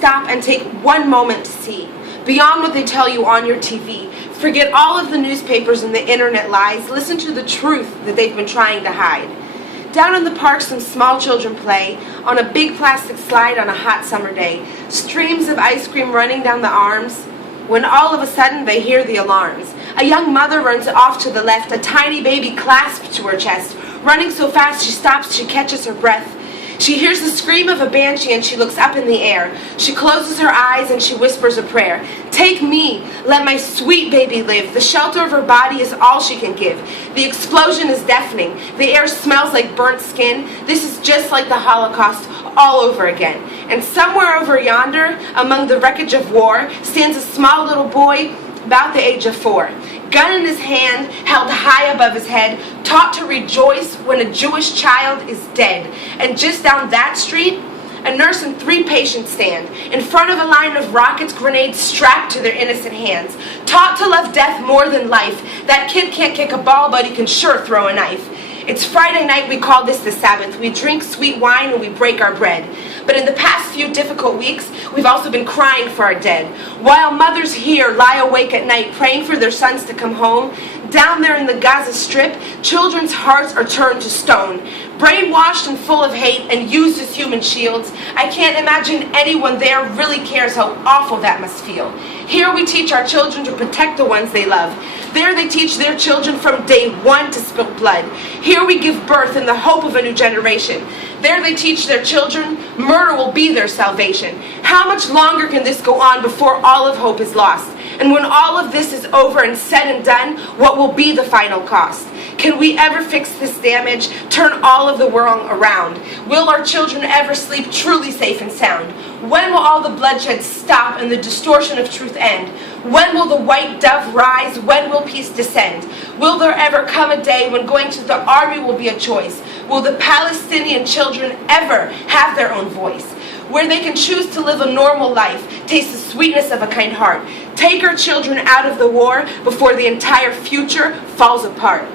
stop and take one moment to see. Beyond what they tell you on your TV. Forget all of the newspapers and the internet lies. Listen to the truth that they've been trying to hide. Down in the park, some small children play on a big plastic slide on a hot summer day. Streams of ice cream running down the arms. When all of a sudden they hear the alarms. A young mother runs off to the left, a tiny baby clasped to her chest. Running so fast she stops, she catches her breath. She hears the scream of a banshee and she looks up in the air. She closes her eyes and she whispers a prayer. Take me, let my sweet baby live. The shelter of her body is all she can give. The explosion is deafening. The air smells like burnt skin. This is just like the Holocaust all over again. And somewhere over yonder, among the wreckage of war, stands a small little boy about the age of 4. Gun in his hand, held high above his head, taught to rejoice when a Jewish child is dead. And just down that street, a nurse and 3 patients stand in front of a line of rockets, grenades strapped to their innocent hands. Taught to love death more than life. That kid can't kick a ball, but he can sure throw a knife. It's Friday night, we call this the Sabbath. We drink sweet wine and we break our bread. But in the past few difficult weeks, we've also been crying for our dead. While mothers here lie awake at night praying for their sons to come home, down there in the Gaza Strip, children's hearts are turned to stone. Brainwashed and full of hate and used as human shields, I can't imagine anyone there really cares how awful that must feel. Here we teach our children to protect the ones they love. There they teach their children from day one to spill blood. Here we give birth in the hope of a new generation. There they teach their children murder will be their salvation. How much longer can this go on before all of hope is lost? And when all of this is over and said and done, what will be the final cost? Can we ever fix this damage, turn all of the world around? Will our children ever sleep truly safe and sound? When will all the bloodshed stop and the distortion of truth end? When will the white dove rise? When will peace descend? Will there ever come a day when going to the army will be a choice? Will the Palestinian children ever have their own voice? Where they can choose to live a normal life, taste the sweetness of a kind heart. Take our children out of the war before the entire future falls apart.